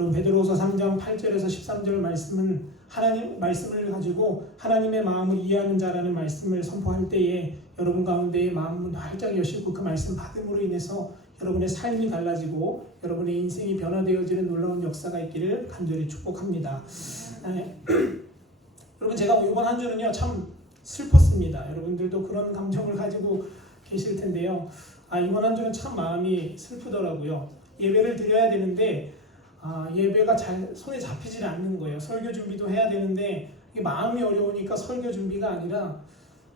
여러분 베드로후서 3장 8절에서 13절 말씀은 하나님 말씀을 가지고 하나님의 마음을 이해하는 자라는 말씀을 선포할 때에 여러분 가운데의 마음은 활짝 여시고 그 말씀 받음으로 인해서 여러분의 삶이 달라지고 여러분의 인생이 변화되어지는 놀라운 역사가 있기를 간절히 축복합니다. 여러분 제가 이번 한 주는요 참 슬펐습니다. 여러분들도 그런 감정을 가지고 계실 텐데요. 이번 한 주는 참 마음이 슬프더라고요. 예배를 드려야 되는데 예배가 잘 손에 잡히질 않는 거예요. 설교 준비도 해야 되는데 이게 마음이 어려우니까 설교 준비가 아니라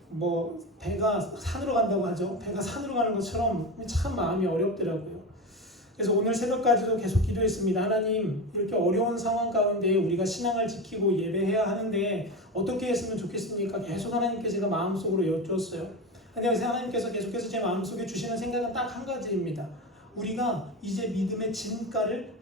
뭐 배가 산으로 간다고 하죠. 배가 산으로 가는 것처럼 참 마음이 어렵더라고요. 그래서 오늘 새벽까지도 계속 기도했습니다. 하나님, 이렇게 어려운 상황 가운데 우리가 신앙을 지키고 예배해야 하는데 어떻게 했으면 좋겠습니까? 계속 하나님께 제가 마음속으로 여쭈었어요. 근데 하나님께서 계속해서 제 마음속에 주시는 생각은 딱 한 가지입니다. 우리가 이제 믿음의 진가를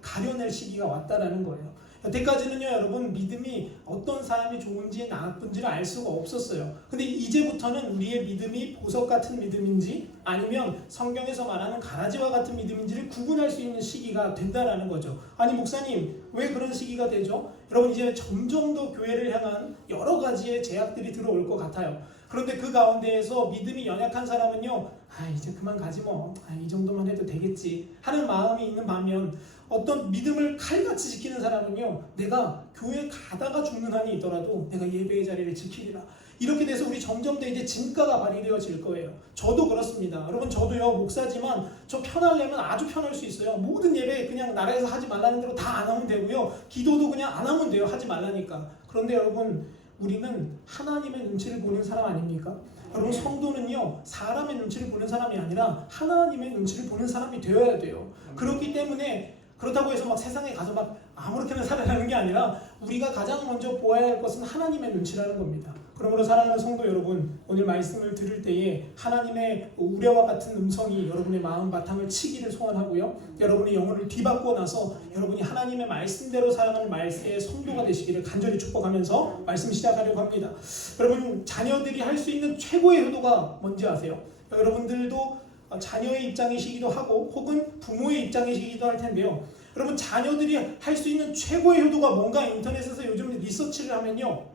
가려낼 시기가 왔다라는 거예요. 여태까지는요 여러분 믿음이 어떤 사람이 좋은지 나쁜지를 알 수가 없었어요. 근데 이제부터는 우리의 믿음이 보석 같은 믿음인지 아니면 성경에서 말하는 가라지와 같은 믿음인지를 구분할 수 있는 시기가 된다라는 거죠. 아니 목사님 왜 그런 시기가 되죠? 여러분 이제 점점 더 교회를 향한 여러 가지의 제약들이 들어올 것 같아요. 그런데 그 가운데에서 믿음이 연약한 사람은요 이제 그만 가지 뭐 이 정도만 해도 되겠지 하는 마음이 있는 반면 어떤 믿음을 칼같이 지키는 사람은요 내가 교회 가다가 죽는 한이 있더라도 내가 예배의 자리를 지키리라. 이렇게 돼서 우리 점점 더 이제 진가가 발휘되어질 거예요. 저도 그렇습니다. 여러분 저도요 목사지만 저 편하려면 아주 편할 수 있어요. 모든 예배 그냥 나라에서 하지 말라는 대로 다 안 하면 되고요. 기도도 그냥 안 하면 돼요. 하지 말라니까. 그런데 여러분 우리는 하나님의 눈치를 보는 사람 아닙니까? 여러분 성도는요 사람의 눈치를 보는 사람이 아니라 하나님의 눈치를 보는 사람이 되어야 돼요. 그렇기 때문에 그렇다고 해서 막 세상에 가서 막 아무렇게나 살아가는 게 아니라 우리가 가장 먼저 보아야 할 것은 하나님의 눈치라는 겁니다. 그러므로 사랑하는 성도 여러분, 오늘 말씀을 들을 때에 하나님의 우려와 같은 음성이 여러분의 마음 바탕을 치기를 소원하고요. 여러분의 영혼을 뒤바꾸고 나서 여러분이 하나님의 말씀대로 살아가는 말씀의 성도가 되시기를 간절히 축복하면서 말씀 시작하려고 합니다. 여러분 자녀들이 할 수 있는 최고의 효도가 뭔지 아세요? 여러분들도 자녀의 입장이시기도 하고 혹은 부모의 입장이시기도 할 텐데요. 여러분 자녀들이 할 수 있는 최고의 효도가 뭔가 인터넷에서 요즘 리서치를 하면요.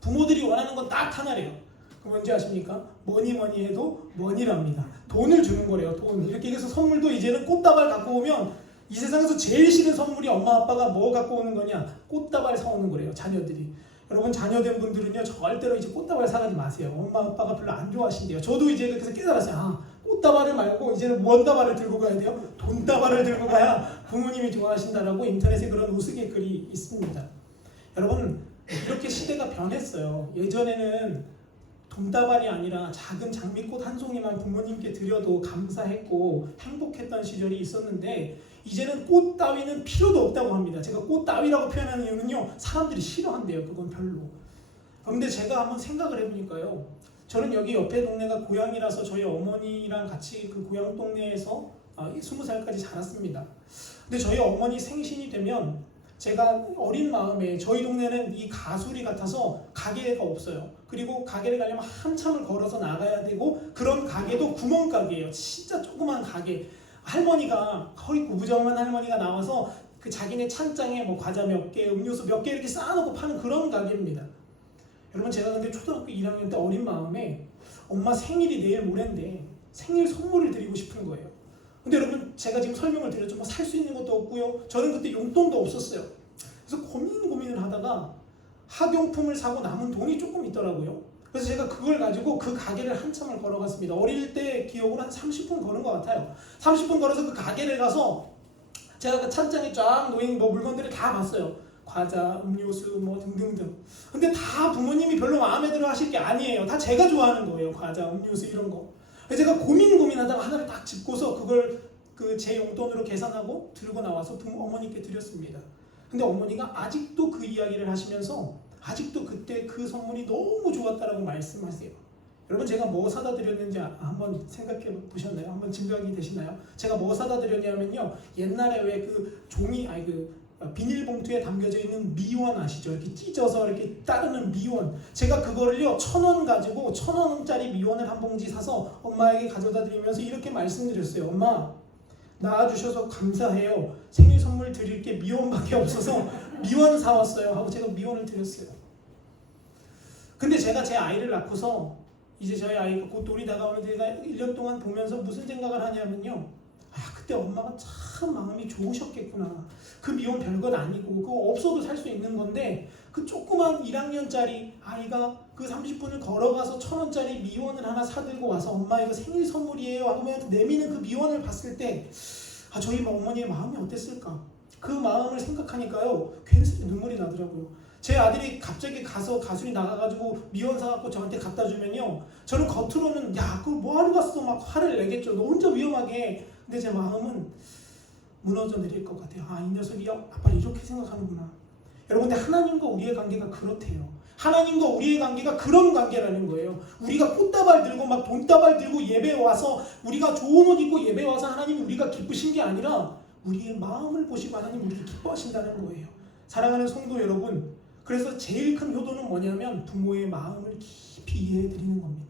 부모들이 원하는 건 딱 하나래요. 그 뭔지 아십니까? 뭐니 해도 머니랍니다. 돈을 주는 거래요. 돈. 이렇게 해서 선물도 이제는 꽃다발 갖고 오면 이 세상에서 제일 싫은 선물이 엄마 아빠가 뭐 갖고 오는 거냐? 꽃다발 사오는 거래요. 자녀들이. 여러분 자녀된 분들은요 절대로 이제 꽃다발 사가지 마세요. 엄마 아빠가 별로 안 좋아하신대요. 저도 이제 그래서 깨달았어요. 꽃다발을 말고 이제는 원다발을 들고 가야 돼요. 돈다발을 들고 가야 부모님이 좋아하신다라고 인터넷에 그런 우스갯글이 있습니다. 여러분 이렇게 시대가 변했어요. 예전에는 돈다발이 아니라 작은 장미꽃 한 송이만 부모님께 드려도 감사했고 행복했던 시절이 있었는데 이제는 꽃 따위는 필요도 없다고 합니다. 제가 꽃 따위라고 표현하는 이유는요 사람들이 싫어한대요. 그건 별로. 그런데 제가 한번 생각을 해보니까요 저는 여기 옆에 동네가 고향이라서 저희 어머니랑 같이 그 고향 동네에서 20살까지 자랐습니다. 근데 저희 어머니 생신이 되면 제가 어린 마음에 저희 동네는 이 가수리 같아서 가게가 없어요. 그리고 가게를 가려면 한참을 걸어서 나가야 되고 그런 가게도 구멍가게예요. 진짜 조그만 가게. 할머니가 거의 구부정한 할머니가 나와서 그 자기네 찬장에 뭐 과자 몇 개, 음료수 몇 개 이렇게 쌓아놓고 파는 그런 가게입니다. 여러분 제가 근데 초등학교 1학년 때 어린 마음에 엄마 생일이 내일 모레인데 생일 선물을 드리고 싶은 거예요. 근데 여러분 제가 지금 설명을 드렸죠. 뭐 살 수 있는 것도 없고요. 저는 그때 용돈도 없었어요. 그래서 고민을 하다가 학용품을 사고 남은 돈이 조금 있더라고요. 그래서 제가 그걸 가지고 그 가게를 한참을 걸어갔습니다. 어릴 때 기억으로 한 30분 걸은 것 같아요. 30분 걸어서 그 가게를 가서 제가 그 찬장에 쫙 놓인 뭐 물건들을 다 봤어요. 과자, 음료수 뭐 등등등. 근데 다 부모님이 별로 마음에 들어 하실 게 아니에요. 다 제가 좋아하는 거예요. 과자, 음료수 이런 거. 그래서 제가 고민하다가 하나를 딱 짚고서 그걸 그 제 용돈으로 계산하고 들고 나와서 어머니께 드렸습니다. 근데 어머니가 아직도 그 이야기를 하시면서 아직도 그때 그 선물이 너무 좋았다라고 말씀하세요. 여러분 제가 뭐 사다 드렸는지 한번 생각해 보셨나요? 한번 증명이 되시나요? 제가 뭐 사다 드렸냐면요. 옛날에 왜 그 종이 비닐봉투에 담겨져 있는 미원 아시죠? 이렇게 찢어서 이렇게 따르는 미원. 제가 그거를요 1,000원 가지고 1,000원짜리 미원을 한 봉지 사서 엄마에게 가져다 드리면서 이렇게 말씀드렸어요. 엄마 낳아주셔서 감사해요. 생일 선물 드릴 게 미원밖에 없어서 미원 사왔어요 하고 제가 미원을 드렸어요. 근데 제가 제 아이를 낳고서 이제 저희 아이가 곧 돌이 다가오는데 제가 1년 동안 보면서 무슨 생각을 하냐면요. 그때 엄마가 참 마음이 좋으셨겠구나. 그 미원 별것 아니고 그거 없어도 살 수 있는 건데 그 조그만 1학년짜리 아이가 그 30분을 걸어가서 1,000원짜리 미원을 하나 사들고 와서 엄마 이거 생일 선물이에요 하고 내미는 그 미원을 봤을 때 저희 어머니의 마음이 어땠을까? 그 마음을 생각하니까요 괜히 눈물이 나더라고요. 제 아들이 갑자기 가서 가순이 나가가지고 미원 사갖고 저한테 갖다 주면요 저는 겉으로는 야 그거 뭐하러 갔어 막 화를 내겠죠. 너 혼자 위험하게. 근데 제 마음은 무너져 내릴 것 같아요. 이 녀석이 아빠를 이렇게 생각하는구나. 여러분 근데 하나님과 우리의 관계가 그렇대요. 하나님과 우리의 관계가 그런 관계라는 거예요. 우리가 꽃다발 들고 막 돈다발 들고 예배 와서 우리가 좋은 옷 입고 예배 와서 하나님이 우리가 기쁘신 게 아니라 우리의 마음을 보시고 하나님 우리를 기뻐하신다는 거예요. 사랑하는 성도 여러분, 그래서 제일 큰 효도는 뭐냐면 부모의 마음을 깊이 이해해 드리는 겁니다.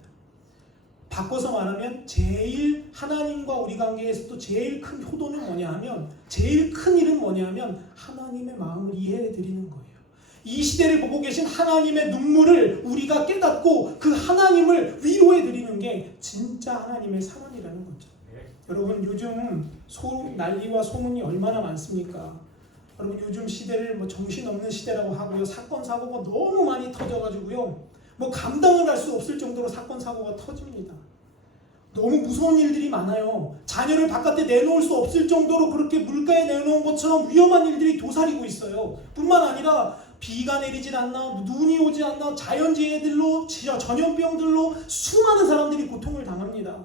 바꿔서 말하면 제일 하나님과 우리 관계에서도 제일 큰 효도는 뭐냐 하면 제일 큰 일은 뭐냐 하면 하나님의 마음을 이해해 드리는 거예요. 이 시대를 보고 계신 하나님의 눈물을 우리가 깨닫고 그 하나님을 위로해 드리는 게 진짜 하나님의 사랑이라는 거죠. 여러분 요즘 난리와 소문이 얼마나 많습니까? 여러분 요즘 시대를 정신없는 시대라고 하고요. 사건 사고가 너무 많이 터져가지고요. 감당을 할 수 없을 정도로 사건 사고가 터집니다. 너무 무서운 일들이 많아요. 자녀를 바깥에 내놓을 수 없을 정도로 그렇게 물가에 내놓은 것처럼 위험한 일들이 도사리고 있어요. 뿐만 아니라 비가 내리질 않나, 눈이 오지 않나, 자연재해들로, 전염병들로 수많은 사람들이 고통을 당합니다.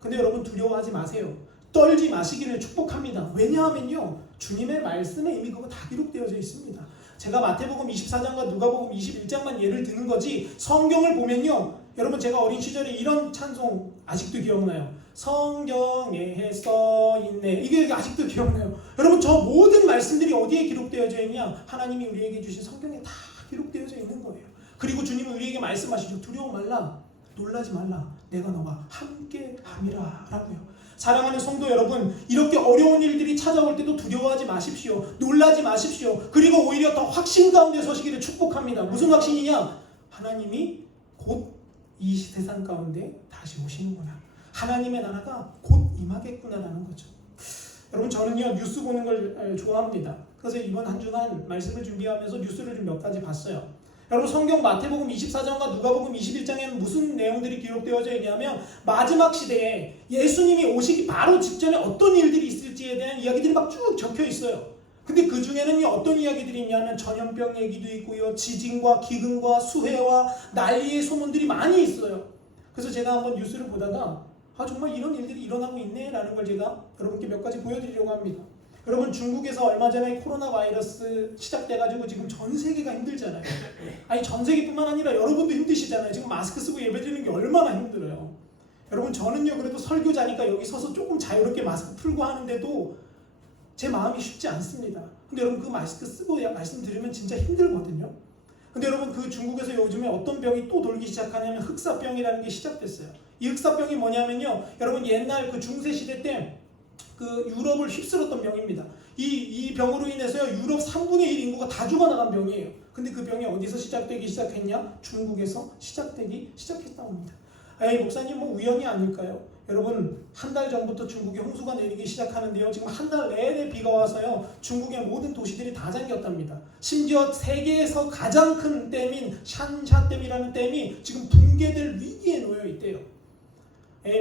근데 여러분 두려워하지 마세요. 떨지 마시기를 축복합니다. 왜냐하면요 주님의 말씀에 이미 그거 다 기록되어져 있습니다. 제가 마태복음 24장과 누가복음 21장만 예를 드는 거지 성경을 보면요 여러분 제가 어린 시절에 이런 찬송 아직도 기억나요. 성경에 써있네. 이게 아직도 기억나요. 여러분 저 모든 말씀들이 어디에 기록되어져 있냐? 하나님이 우리에게 주신 성경에 다 기록되어져 있는 거예요. 그리고 주님은 우리에게 말씀하시죠. 두려워 말라, 놀라지 말라, 내가 너와 함께 함이라 라고요. 사랑하는 성도 여러분, 이렇게 어려운 일들이 찾아올 때도 두려워하지 마십시오. 놀라지 마십시오. 그리고 오히려 더 확신 가운데 서시기를 축복합니다. 무슨 확신이냐? 하나님이 곧 이 세상 가운데 다시 오시는구나. 하나님의 나라가 곧 임하겠구나라는 거죠. 여러분 저는요 뉴스 보는 걸 좋아합니다. 그래서 이번 한 주간 말씀을 준비하면서 뉴스를 좀 몇 가지 봤어요. 여러분 성경 마태복음 24장과 누가복음 21장에는 무슨 내용들이 기록되어져 있냐면 마지막 시대에 예수님이 오시기 바로 직전에 어떤 일들이 있을지에 대한 이야기들이 막 쭉 적혀 있어요. 근데 그 중에는 어떤 이야기들이 있냐면 전염병 얘기도 있고요, 지진과 기근과 수해와 난리의 소문들이 많이 있어요. 그래서 제가 한번 뉴스를 보다가 정말 이런 일들이 일어나고 있네 라는 걸 제가 여러분께 몇 가지 보여드리려고 합니다. 여러분 중국에서 얼마 전에 코로나 바이러스 시작돼가지고 지금 전 세계가 힘들잖아요. 전 세계뿐만 아니라 여러분도 힘드시잖아요. 지금 마스크 쓰고 예배드리는 게 얼마나 힘들어요. 여러분 저는요 그래도 설교자니까 여기 서서 조금 자유롭게 마스크 풀고 하는데도 제 마음이 쉽지 않습니다. 근데 여러분 그 마스크 쓰고 말씀 들으면 진짜 힘들거든요. 근데 여러분 그 중국에서 요즘에 어떤 병이 또 돌기 시작하냐면 흑사병이라는 게 시작됐어요. 이 흑사병이 뭐냐면요 여러분 옛날 그 중세시대 때 그 유럽을 휩쓸었던 병입니다. 이 병으로 인해서 유럽 3분의 1 인구가 다 죽어나간 병이에요. 근데 그 병이 어디서 시작되기 시작했냐? 중국에서 시작되기 시작했다고 합니다. 목사님 우연이 아닐까요? 여러분 한 달 전부터 중국에 홍수가 내리기 시작하는데요. 지금 한 달 내내 비가 와서요. 중국의 모든 도시들이 다 잠겼답니다. 심지어 세계에서 가장 큰 댐인 샨샤댐이라는 댐이 지금 붕괴될 위기에 놓여 있대요.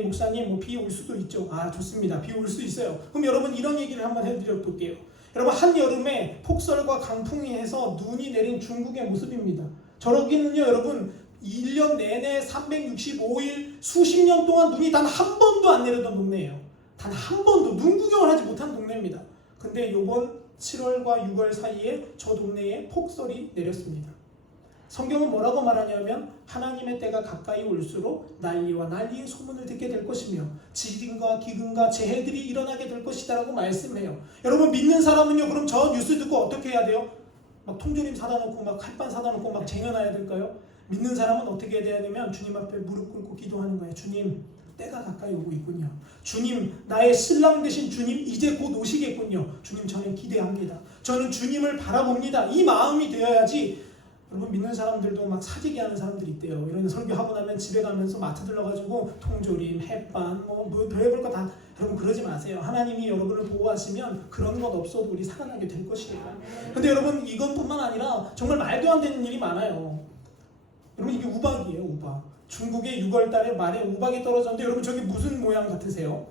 목사님 비 올 수도 있죠. 좋습니다. 비 올 수 있어요. 그럼 여러분 이런 얘기를 한번 해드려 볼게요. 여러분 한여름에 폭설과 강풍이 해서 눈이 내린 중국의 모습입니다. 저러기는요 여러분 1년 내내 365일 수십 년 동안 눈이 단 한 번도 안 내렸던 동네예요. 단 한 번도 눈 구경을 하지 못한 동네입니다. 근데 이번 7월과 6월 사이에 저 동네에 폭설이 내렸습니다. 성경은 뭐라고 말하냐면 하나님의 때가 가까이 올수록 난리와 난리의 소문을 듣게 될 것이며 지진과 기근과 재해들이 일어나게 될 것이다 라고 말씀해요. 여러분 믿는 사람은요 그럼 저 뉴스 듣고 어떻게 해야 돼요? 막 통조림 사다 놓고 막 햇반 사다 놓고 막 쟁여놔야 될까요? 믿는 사람은 어떻게 해야 되냐면 주님 앞에 무릎 꿇고 기도하는 거예요. 주님 때가 가까이 오고 있군요. 주님, 나의 신랑 되신 주님 이제 곧 오시겠군요. 주님, 저는 기대합니다. 저는 주님을 바라봅니다. 이 마음이 되어야지. 여러분, 믿는 사람들도 막 사재기 하는 사람들이 있대요. 이런 설교하고 나면 집에 가면서 마트 들러가지고 통조림, 햇반, 뭐 별의별 거 다. 여러분, 그러지 마세요. 하나님이 여러분을 보호하시면 그런 것 없어도 우리 살아나게 될 것이에요. 근데 여러분, 이것뿐만 아니라 정말 말도 안 되는 일이 많아요. 여러분, 이게 우박이에요. 우박. 중국의 6월 달에 말에 우박이 떨어졌는데 여러분, 저게 무슨 모양 같으세요?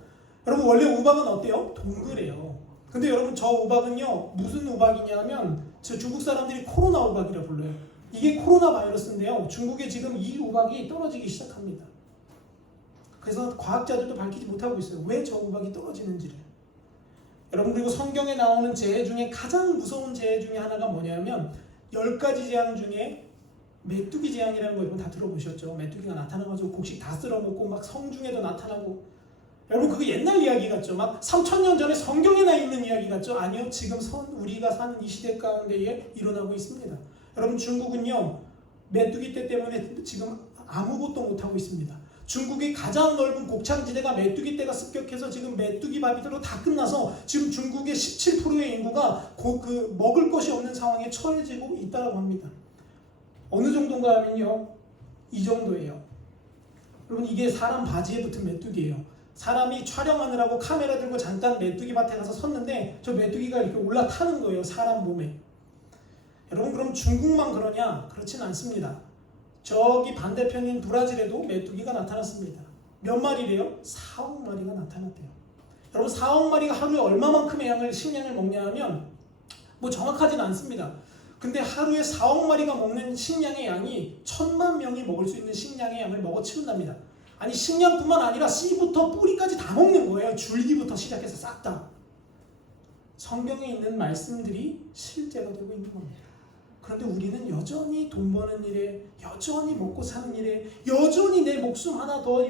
여러분, 원래 우박은 어때요? 동그래요. 근데 여러분, 저 우박은요 무슨 우박이냐면 저 중국 사람들이 코로나 우박이라 불러요. 이게 코로나 바이러스인데요. 중국에 지금 이 우박이 떨어지기 시작합니다. 그래서 과학자들도 밝히지 못하고 있어요. 왜 저 우박이 떨어지는지를. 여러분, 그리고 성경에 나오는 재해 중에 가장 무서운 재해 중에 하나가 뭐냐면 10가지 재앙 중에 메뚜기 재앙이라는 거 여러분 다 들어보셨죠? 메뚜기가 나타나가지고 곡식 다 쓸어먹고 막 성중에도 나타나고. 여러분, 그거 옛날 이야기 같죠? 막 3000년 전에 성경에 나 있는 이야기 같죠? 아니요, 지금 우리가 사는 이 시대 가운데에 일어나고 있습니다. 여러분, 중국은요 메뚜기 떼 때문에 지금 아무것도 못하고 있습니다. 중국의 가장 넓은 곡창지대가 메뚜기 떼가 습격해서 지금 메뚜기 바비들로 다 끝나서 지금 중국의 17%의 인구가 먹을 것이 없는 상황에 처해지고 있다고 합니다. 어느 정도인가 하면요, 이 정도예요. 여러분, 이게 사람 바지에 붙은 메뚜기예요. 사람이 촬영하느라고 카메라 들고 잠깐 메뚜기 밭에 가서 섰는데 저 메뚜기가 이렇게 올라타는 거예요, 사람 몸에. 여러분, 그럼 중국만 그러냐? 그렇진 않습니다. 저기 반대편인 브라질에도 메뚜기가 나타났습니다. 몇 마리래요? 4억 마리가 나타났대요. 여러분, 4억 마리가 하루에 얼마만큼의 식량을 먹냐 하면 뭐 정확하진 않습니다. 근데 하루에 4억 마리가 먹는 식량의 양이 1000만 명이 먹을 수 있는 식량의 양을 먹어치운답니다. 아니, 식량뿐만 아니라 씨부터 뿌리까지 다 먹는 거예요. 줄기부터 시작해서 싹 다. 성경에 있는 말씀들이 실제가 되고 있는 겁니다. 그런데 우리는 여전히 돈 버는 일에, 여전히 먹고 사는 일에, 여전히 내 목숨 하나 더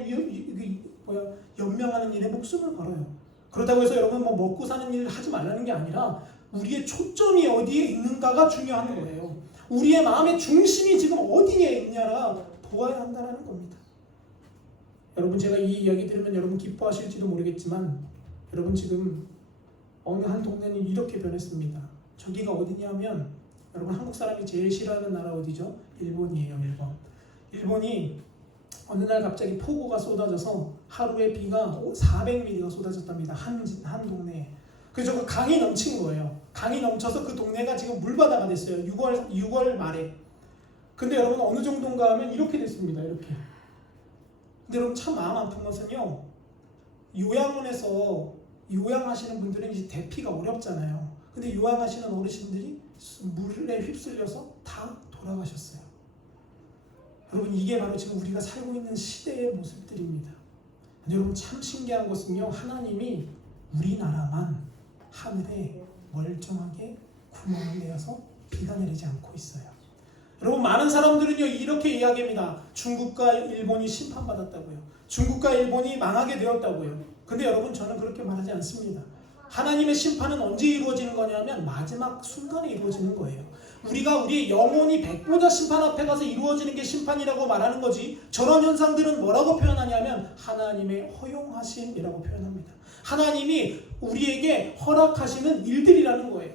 연명하는 일에 목숨을 걸어요. 그렇다고 해서 여러분 뭐 먹고 사는 일을 하지 말라는 게 아니라 우리의 초점이 어디에 있는가가 중요한 거예요. 우리의 마음의 중심이 지금 어디에 있냐라 보아야 한다는 겁니다. 여러분, 제가 이 이야기 들으면 여러분 기뻐하실지도 모르겠지만 여러분, 지금 어느 한 동네는 이렇게 변했습니다. 저기가 어디냐면 여러분, 한국 사람이 제일 싫어하는 나라 어디죠? 일본이에요. 일본이 어느 날 갑자기 폭우가 쏟아져서 하루에 비가 400mm가 쏟아졌답니다. 한 동네에. 그래서 그 강이 넘친 거예요. 강이 넘쳐서 그 동네가 지금 물바다가 됐어요. 6월 말에. 근데 여러분, 어느 정도인가 하면 이렇게 됐습니다. 이렇게. 근데 여러분, 참 마음 아픈 것은요, 요양원에서 요양하시는 분들은 이제 대피가 어렵잖아요. 근데 요양하시는 어르신들이 물에 휩쓸려서 다 돌아가셨어요. 여러분, 이게 바로 지금 우리가 살고 있는 시대의 모습들입니다. 여러분, 참 신기한 것은요, 하나님이 우리나라만 하늘에 멀쩡하게 구멍을 내어서 비가 내리지 않고 있어요. 여러분, 많은 사람들은요 이렇게 이야기합니다. 중국과 일본이 심판받았다고요. 중국과 일본이 망하게 되었다고요. 근데 여러분, 저는 그렇게 말하지 않습니다. 하나님의 심판은 언제 이루어지는 거냐면 마지막 순간에 이루어지는 거예요. 우리가 우리의 영혼이 백보자 심판 앞에 가서 이루어지는 게 심판이라고 말하는 거지, 저런 현상들은 뭐라고 표현하냐면 하나님의 허용하심이라고 표현합니다. 하나님이 우리에게 허락하시는 일들이라는 거예요.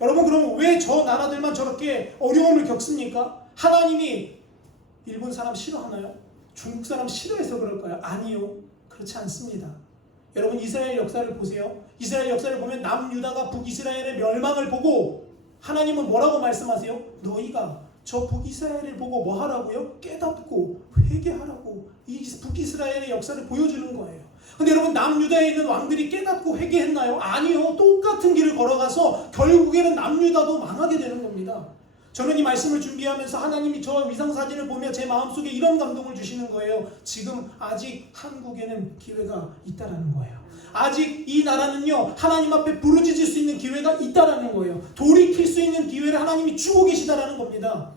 여러분, 그럼 왜 저 나라들만 저렇게 어려움을 겪습니까? 하나님이 일본 사람 싫어하나요? 중국 사람 싫어해서 그럴까요? 아니요, 그렇지 않습니다. 여러분, 이스라엘 역사를 보세요. 이스라엘 역사를 보면 남유다가 북이스라엘의 멸망을 보고 하나님은 뭐라고 말씀하세요? 너희가 저 북이스라엘을 보고 뭐 하라고요? 깨닫고 회개하라고 이 북이스라엘의 역사를 보여주는 거예요. 근데 여러분, 남유다에 있는 왕들이 깨닫고 회개했나요? 아니요. 똑같은 길을 걸어가서 결국에는 남유다도 망하게 되는 겁니다. 저는 이 말씀을 준비하면서 하나님이 저 위상사진을 보며 제 마음속에 이런 감동을 주시는 거예요. 지금 아직 한국에는 기회가 있다라는 거예요. 아직 이 나라는요, 하나님 앞에 부르짖을 수 있는 기회가 있다라는 거예요. 돌이킬 수 있는 기회를 하나님이 주고 계시다라는 겁니다.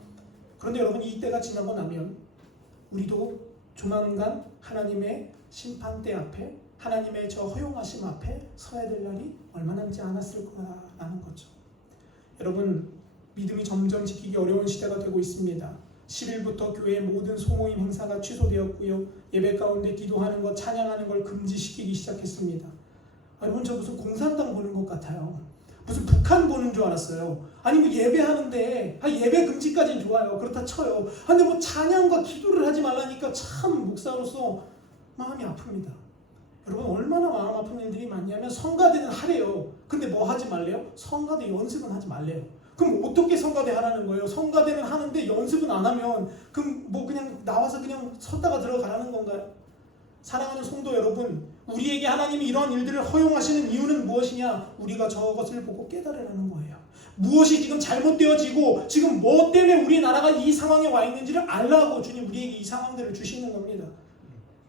그런데 여러분, 이 때가 지나고 나면 우리도 조만간 하나님의 심판대 앞에, 하나님의 저 허용하심 앞에 서야 될 날이 얼마 남지 않았을 거라는 거죠. 여러분, 믿음이 점점 지키기 어려운 시대가 되고 있습니다. 10일부터 교회 모든 소모임 행사가 취소되었고요. 예배 가운데 기도하는 것, 찬양하는 걸 금지시키기 시작했습니다. 여러분, 저 무슨 공산당 보는 것 같아요. 무슨 북한 보는 줄 알았어요. 아니 뭐 예배하는데 예배 금지까지는 좋아요. 그렇다 쳐요. 근데 뭐 찬양과 기도를 하지 말라니까 참 목사로서 마음이 아픕니다. 여러분, 얼마나 마음 아픈 일들이 많냐면 성가대는 하래요. 근데 뭐 하지 말래요? 성가대 연습은 하지 말래요. 그럼 어떻게 성가대 하라는 거예요? 성가대는 하는데 연습은 안 하면 그럼 뭐 그냥 나와서 그냥 섰다가 들어가라는 건가요? 사랑하는 성도 여러분, 우리에게 하나님이 이러한 일들을 허용하시는 이유는 무엇이냐? 우리가 저것을 보고 깨달으라는 거예요. 무엇이 지금 잘못되어지고 지금 뭐 때문에 우리나라가 이 상황에 와 있는지를 알라고 주님 우리에게 이 상황들을 주시는 겁니다.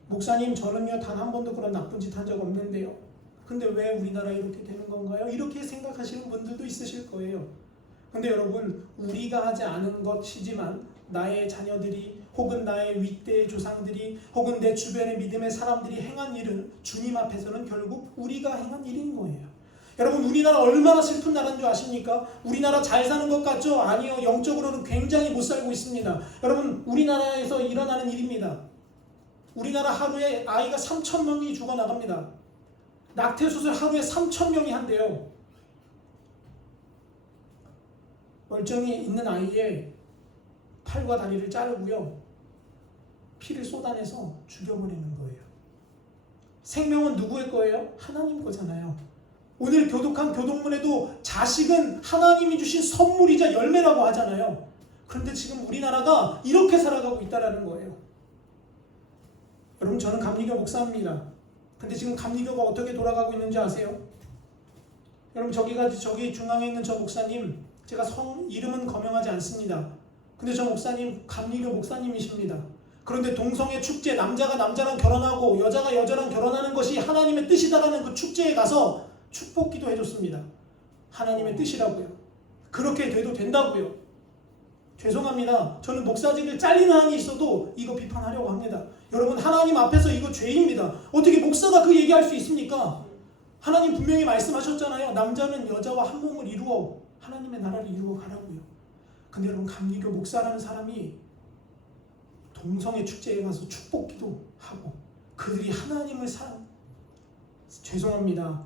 목사님, 저는요 단 한 번도 그런 나쁜 짓 한 적 없는데요. 근데 왜 우리나라 이렇게 되는 건가요? 이렇게 생각하시는 분들도 있으실 거예요. 근데 여러분, 우리가 하지 않은 것이지만 나의 자녀들이 혹은 나의 윗대의 조상들이 혹은 내 주변의 믿음의 사람들이 행한 일은 주님 앞에서는 결국 우리가 행한 일인 거예요. 여러분, 우리나라 얼마나 슬픈 나라인 줄 아십니까? 우리나라 잘 사는 것 같죠? 아니요. 영적으로는 굉장히 못 살고 있습니다. 여러분, 우리나라에서 일어나는 일입니다. 우리나라 하루에 아이가 3,000명이 죽어나갑니다. 낙태수술 하루에 3,000명이 한대요. 멀쩡히 있는 아이의 팔과 다리를 자르고요, 피를 쏟아내서 죽여버리는 거예요. 생명은 누구의 거예요? 하나님 거잖아요. 오늘 교독한 교독문에도 자식은 하나님이 주신 선물이자 열매라고 하잖아요. 그런데 지금 우리나라가 이렇게 살아가고 있다는 거예요. 여러분, 저는 감리교 목사입니다. 근데 지금 감리교가 어떻게 돌아가고 있는지 아세요? 여러분, 저기 중앙에 있는 저 목사님, 제가 이름은 거명하지 않습니다. 근데 저 목사님 감리교 목사님이십니다. 그런데 동성애 축제, 남자가 남자랑 결혼하고 여자가 여자랑 결혼하는 것이 하나님의 뜻이다라는 그 축제에 가서 축복 기도해줬습니다. 하나님의 뜻이라고요. 그렇게 돼도 된다고요. 죄송합니다. 저는 목사직을 잘리는 한이 있어도 이거 비판하려고 합니다. 여러분, 하나님 앞에서 이거 죄입니다. 어떻게 목사가 그 얘기할 수 있습니까? 하나님 분명히 말씀하셨잖아요. 남자는 여자와 한 몸을 이루어 하나님의 나라를 이루어 가라고요. 근데 여러분, 감리교 목사라는 사람이 동성애 축제에 가서 축복 기도하고 그들이 하나님을 죄송합니다.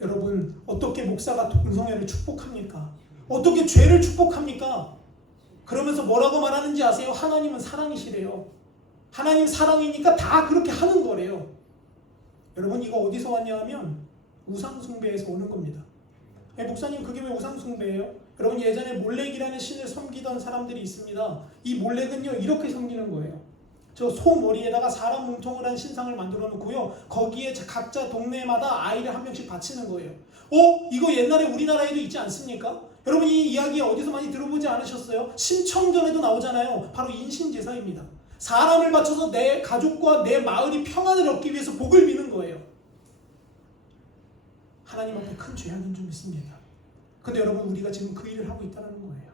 여러분, 어떻게 목사가 동성애를 축복합니까? 어떻게 죄를 축복합니까? 그러면서 뭐라고 말하는지 아세요? 하나님은 사랑이시래요. 하나님 사랑이니까 다 그렇게 하는 거래요. 여러분, 이거 어디서 왔냐 하면 우상숭배에서 오는 겁니다. 목사님, 그게 왜 우상숭배예요? 여러분, 예전에 몰렉이라는 신을 섬기던 사람들이 있습니다. 이 몰렉은요 이렇게 섬기는 거예요. 저 소 머리에다가 사람 몸통을 한 신상을 만들어 놓고요, 거기에 각자 동네마다 아이를 한 명씩 바치는 거예요. 이거 옛날에 우리나라에도 있지 않습니까? 여러분, 이 이야기 어디서 많이 들어보지 않으셨어요? 심청전에도 나오잖아요. 바로 인신제사입니다. 사람을 바쳐서 내 가족과 내 마을이 평안을 얻기 위해서 복을 비는 거예요. 하나님 앞에 큰 죄악인 줄 믿습니다. 근데 여러분, 우리가 지금 그 일을 하고 있다는 거예요.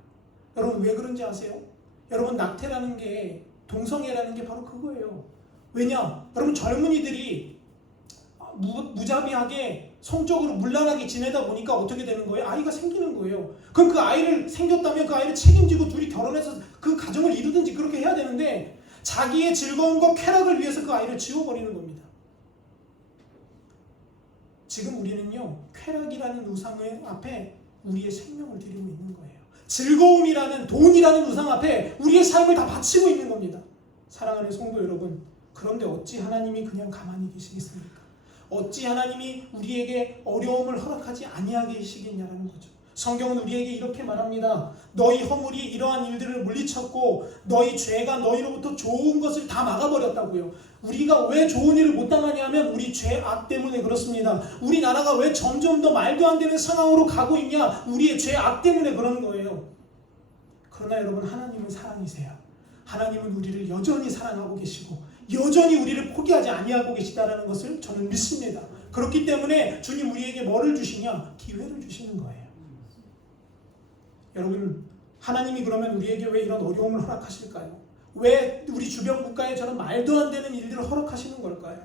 여러분, 왜 그런지 아세요? 여러분, 낙태라는 게, 동성애라는 게 바로 그거예요. 왜냐? 여러분, 젊은이들이 무자비하게 성적으로 문란하게 지내다 보니까 어떻게 되는 거예요? 아이가 생기는 거예요. 그럼 그 아이를 생겼다면 그 아이를 책임지고 둘이 결혼해서 그 가정을 이루든지 그렇게 해야 되는데, 자기의 즐거움과 쾌락을 위해서 그 아이를 지워버리는 겁니다. 지금 우리는요, 쾌락이라는 우상 앞에 우리의 생명을 드리고 있는 거예요. 즐거움이라는, 돈이라는 우상 앞에 우리의 삶을 다 바치고 있는 겁니다. 사랑하는 성도 여러분, 그런데 어찌 하나님이 그냥 가만히 계시겠습니까? 어찌 하나님이 우리에게 어려움을 허락하지 아니하게 계시겠냐라는 거죠. 성경은 우리에게 이렇게 말합니다. 너희 허물이 이러한 일들을 물리쳤고 너희 죄가 너희로부터 좋은 것을 다 막아버렸다고요. 우리가 왜 좋은 일을 못 당하냐면 우리 죄악 때문에 그렇습니다. 우리나라가 왜 점점 더 말도 안 되는 상황으로 가고 있냐? 우리의 죄악 때문에 그런 거예요. 그러나 여러분, 하나님은 사랑이세요. 하나님은 우리를 여전히 사랑하고 계시고 여전히 우리를 포기하지 아니하고 계시다는 것을 저는 믿습니다. 그렇기 때문에 주님 우리에게 뭐를 주시냐? 기회를 주시는 거예요. 여러분, 하나님이 그러면 우리에게 왜 이런 어려움을 허락하실까요? 왜 우리 주변 국가에 저는 말도 안 되는 일들을 허락하시는 걸까요?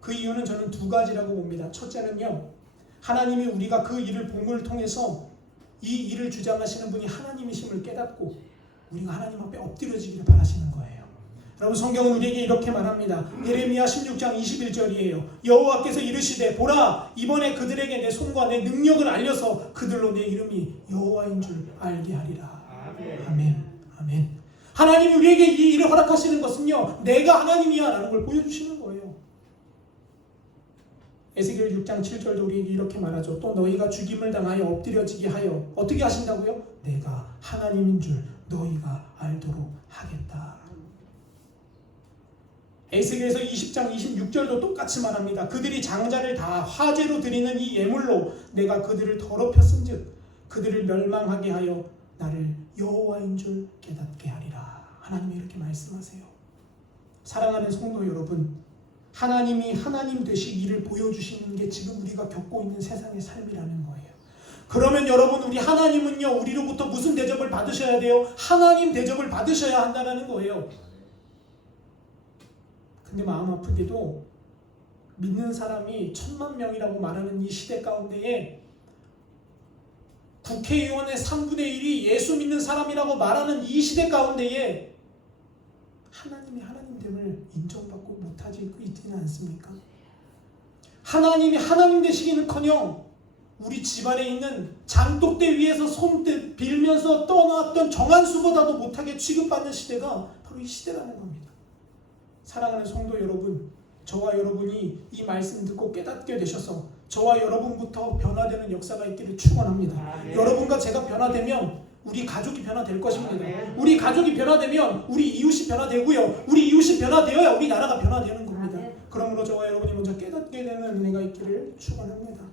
그 이유는 저는 두 가지라고 봅니다. 첫째는요, 하나님이 우리가 그 일을 본을 통해서 이 일을 주장하시는 분이 하나님이심을 깨닫고 우리가 하나님 앞에 엎드려지기를 바라시는 거예요. 여러분, 성경은 우리에게 이렇게 말합니다. 예레미야 16장 21절이에요. 여호와께서 이르시되 보라, 이번에 그들에게 내 손과 내 능력을 알려서 그들로 내 이름이 여호와인 줄 알게 하리라. 아멘. 아멘. 하나님이 우리에게 이 일을 허락하시는 것은요, 내가 하나님이야 라는 걸 보여주시는 거예요. 에스겔 6장 7절도 우리에게 이렇게 말하죠. 또 너희가 죽임을 당하여 엎드려지게 하여 어떻게 하신다고요? 내가 하나님인 줄 너희가 알도록 하겠다. 에스겔에서 20장 26절도 똑같이 말합니다. 그들이 장자를 다 화제로 드리는 이 예물로 내가 그들을 더럽혔은즉 그들을 멸망하게 하여 나를 여호와인 줄 깨닫게 하리라. 하나님이 이렇게 말씀하세요. 사랑하는 성도 여러분, 하나님이 하나님 되시기를 보여주시는 게 지금 우리가 겪고 있는 세상의 삶이라는 거예요. 그러면 여러분, 우리 하나님은요, 우리로부터 무슨 대접을 받으셔야 돼요? 하나님 대접을 받으셔야 한다는 거예요. 근데 마음 아프게도 믿는 사람이 1000만 명이라고 말하는 이 시대 가운데에 국회의원의 3분의 1이 예수 믿는 사람이라고 말하는 이 시대 가운데에 하나님이 하나님됨을 인정받고 못하지 있지는 않습니까? 하나님이 하나님 되시기는커녕 우리 집안에 있는 장독대 위에서 손 빌면서 떠나왔던 정한수보다도 못하게 취급받는 시대가 바로 이 시대라는 겁니다. 사랑하는 성도 여러분, 저와 여러분이 이 말씀 듣고 깨닫게 되셔서 저와 여러분부터 변화되는 역사가 있기를 축원합니다. 여러분과 제가 변화되면 우리 가족이 변화될 것입니다. 우리 가족이 변화되면 우리 이웃이 변화되고요. 우리 이웃이 변화되어야 우리 나라가 변화되는 겁니다. 그러므로 저와 여러분이 먼저 깨닫게 되는 은혜가 있기를 축원합니다.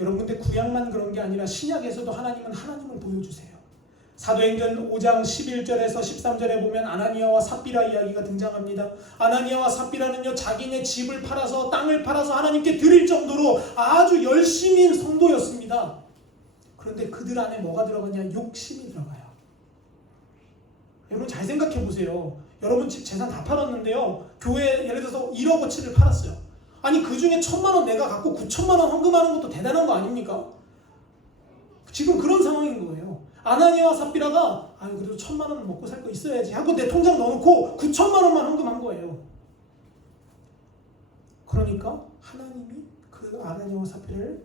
여러분, 근데 구약만 그런 게 아니라 신약에서도 하나님은 하나님을 보여주세요. 사도행전 5장 11절에서 13절에 보면 아나니아와 삽비라 이야기가 등장합니다. 아나니아와 삽비라는요, 자기네 집을 팔아서, 땅을 팔아서 하나님께 드릴 정도로 아주 열심인 성도였습니다. 그런데 그들 안에 뭐가 들어가냐? 욕심이 들어가요. 여러분 잘 생각해 보세요. 여러분 집 재산 다 팔았는데요, 교회 예를 들어서 1억 어치를 팔았어요. 아니 그 중에 1000만 원 내가 갖고 9천만 원 헌금하는 것도 대단한 거 아닙니까? 지금 그런 상황인 거예요. 아나니아와 삽비라가 그래도 1000만 원 먹고 살 거 있어야지 하고 내 통장 넣어놓고 9천만 원만 헌금한 거예요. 그러니까 하나님이 그 아나니아와 삽비라를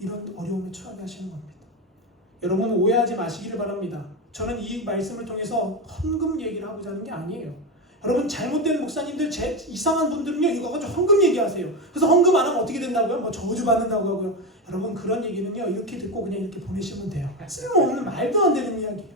이런 어려움에 처하게 하시는 겁니다. 여러분 오해하지 마시기를 바랍니다. 저는 이 말씀을 통해서 헌금 얘기를 하고자 하는 게 아니에요. 여러분 잘못된 목사님들, 이상한 분들은요 이거 가지고 헌금 얘기하세요. 그래서 헌금 안 하면 어떻게 된다고요? 뭐 저주 받는다고 하고요. 여러분 그런 얘기는요 이렇게 듣고 그냥 이렇게 보내시면 돼요. 쓸모없는 말도 안 되는 이야기예요.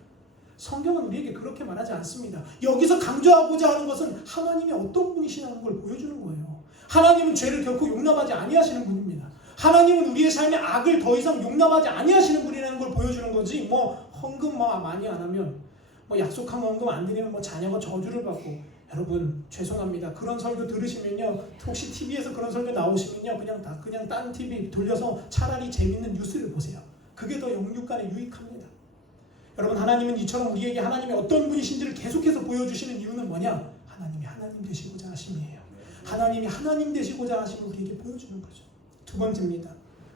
성경은 우리에게 그렇게 말하지 않습니다. 여기서 강조하고자 하는 것은 하나님이 어떤 분이시라는 걸 보여주는 거예요. 하나님은 죄를 결코 용납하지 아니하시는 분입니다. 하나님은 우리의 삶에 악을 더 이상 용납하지 아니하시는 분이라는 걸 보여주는 거지, 뭐 헌금 많이 안 하면, 뭐 약속한 헌금 안 드리면 뭐 자녀가 저주를 받고. 여러분 죄송합니다. 그런 설교 들으시면요, 혹시 TV에서 그런 설교 나오시면요 그냥 딴 TV 돌려서 차라리 재밌는 뉴스를 보세요. 그게 더 영육간에 유익합니다. 여러분 하나님은 이처럼 우리에게 하나님이 어떤 분이신지를 계속해서 보여주시는 이유는 뭐냐? 하나님이 하나님 되시고자 하심이에요. 하나님이 하나님 되시고자 하심을 우리에게 보여주는 거죠. 두 번째입니다.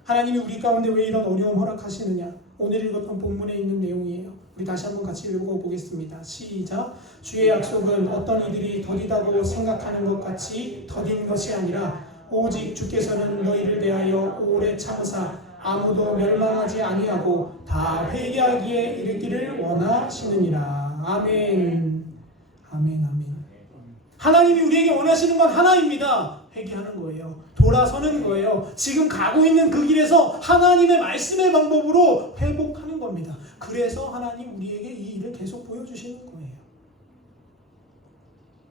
하나님이 우리 가운데 왜 이런 어려움 허락하시느냐? 오늘 읽었던 본문에 있는 내용이에요. 우리 다시 한번 같이 읽어보겠습니다. 시작. 주의 약속은 어떤 이들이 더디다고 생각하는 것 같이 더딘 것이 아니라 오직 주께서는 너희를 대하여 오래 참으사 아무도 멸망하지 아니하고 다 회개하기에 이르기를 원하시느니라. 아멘. 아멘. 아멘. 하나님이 우리에게 원하시는 건 하나입니다. 회개하는 거예요. 돌아서는 거예요. 지금 가고 있는 그 길에서 하나님의 말씀의 방법으로 회복하는 겁니다. 그래서 하나님 우리에게 이 일을 계속 보여주시는 거예요.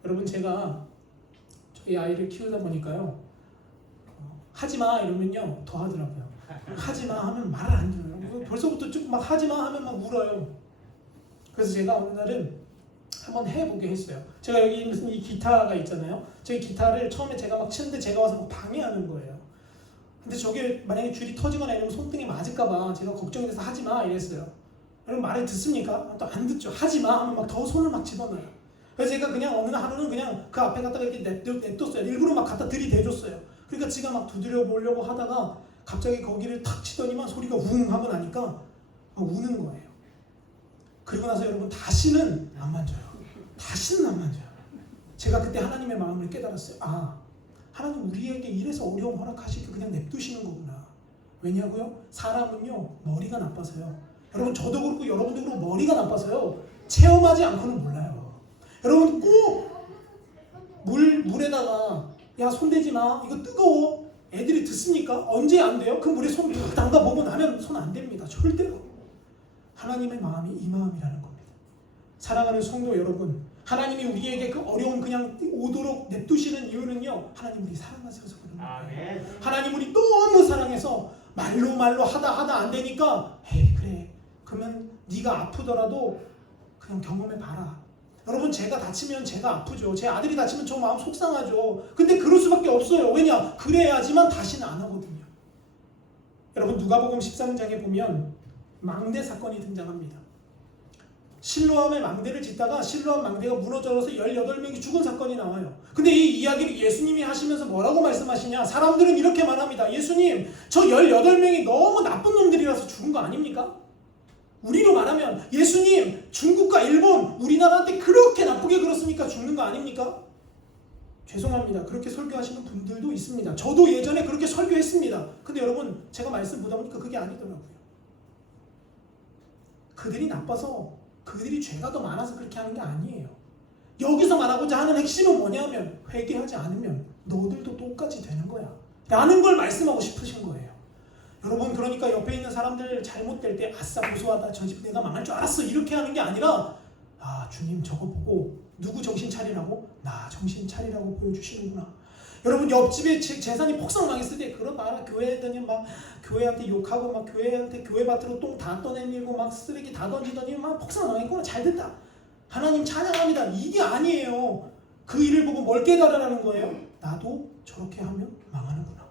여러분 제가 저희 아이를 키우다 보니까요, 하지마 이러면요 더 하더라고요. 하지마 하면 말을 안 들어요. 벌써부터 쭉 막 하지마 하면 막 울어요. 그래서 제가 어느 날은 한번 해보게 했어요. 제가 여기 무슨 이 기타가 있잖아요. 저희 기타를 처음에 제가 막 치는데 제가 와서 막 방해하는 거예요. 근데 저게 만약에 줄이 터지거나 이러면 손등에 맞을까봐 제가 걱정이 돼서 하지마 이랬어요. 여러분 말을 듣습니까? 또 안 듣죠. 하지마 하면 막 더 손을 막 집어넣어요. 그래서 제가 그냥 어느 하루는 그냥 그 앞에 갖다가 이렇게 냅뒀어요. 일부러 막 갖다 들이대줬어요. 그러니까 지가 막 두드려 보려고 하다가 갑자기 거기를 탁 치더니만 소리가 웅 하고 나니까 막 우는 거예요. 그리고 나서 여러분 다시는 안 만져요. 다시는 안 만져요. 제가 그때 하나님의 마음을 깨달았어요. 아, 하나님 우리에게 이래서 어려움 허락하시고 그냥 냅두시는 거구나. 왜냐고요? 사람은요 머리가 나빠서요. 여러분 저도 그렇고 여러분도 그렇고 머리가 나빠서요. 체험하지 않고는 몰라요. 여러분 꼭 물에다가 야 손대지 마. 이거 뜨거워. 애들이 듣습니까? 언제 안 돼요? 그 물에 손 담가 보고 나면 손 안 됩니다. 절대로. 하나님의 마음이 이 마음이라는 겁니다. 사랑하는 성도 여러분, 하나님이 우리에게 그 어려움 그냥 오도록 냅두시는 이유는요, 하나님 우리 사랑하셔서 그런 거예요. 하나님 우리 너무 사랑해서 말로 하다 안 되니까 에이 그래 그러면 네가 아프더라도 그냥 경험해 봐라. 여러분 제가 다치면 제가 아프죠. 제 아들이 다치면 저 마음 속상하죠. 근데 그럴 수밖에 없어요. 왜냐? 그래야지만 다시는 안 하거든요. 여러분 누가복음 13장에 보면 망대 사건이 등장합니다. 실로암의 망대를 짓다가 실로암 망대가 무너져서 18명이 죽은 사건이 나와요. 근데 이 이야기를 예수님이 하시면서 뭐라고 말씀하시냐? 사람들은 이렇게 말합니다. 예수님, 저 18명이 너무 나쁜 놈들이라서 죽은 거 아닙니까? 우리로 말하면 예수님, 중국과 일본, 우리나라한테 그렇게 나쁘게 그렇습니까? 죽는 거 아닙니까? 죄송합니다. 그렇게 설교하시는 분들도 있습니다. 저도 예전에 그렇게 설교했습니다. 근데 여러분 제가 말씀 보다 보니까 그게 아니더라고요. 그들이 나빠서 그들이 죄가 더 많아서 그렇게 하는 게 아니에요. 여기서 말하고자 하는 핵심은 뭐냐면 회개하지 않으면 너들도 똑같이 되는 거야 라는 걸 말씀하고 싶으신 거예요. 여러분 그러니까 옆에 있는 사람들 잘못될 때 아싸 무수하다 저 집 내가 망할 줄 알았어 이렇게 하는 게 아니라 아 주님 저거 보고 누구 정신 차리라고? 나 정신 차리라고 보여주시는구나. 여러분 옆집에 재산이 폭삭 망했을 때 그런 말 교회 애들이 막 교회한테 욕하고 막 교회한테 교회 밭으로 똥 다 떠내밀고 막 쓰레기 다 던지더니 막 폭삭 망했구나 잘 됐다 하나님 찬양합니다 이게 아니에요. 그 일을 보고 뭘 깨달으라는 거예요? 나도 저렇게 하면 망하는구나.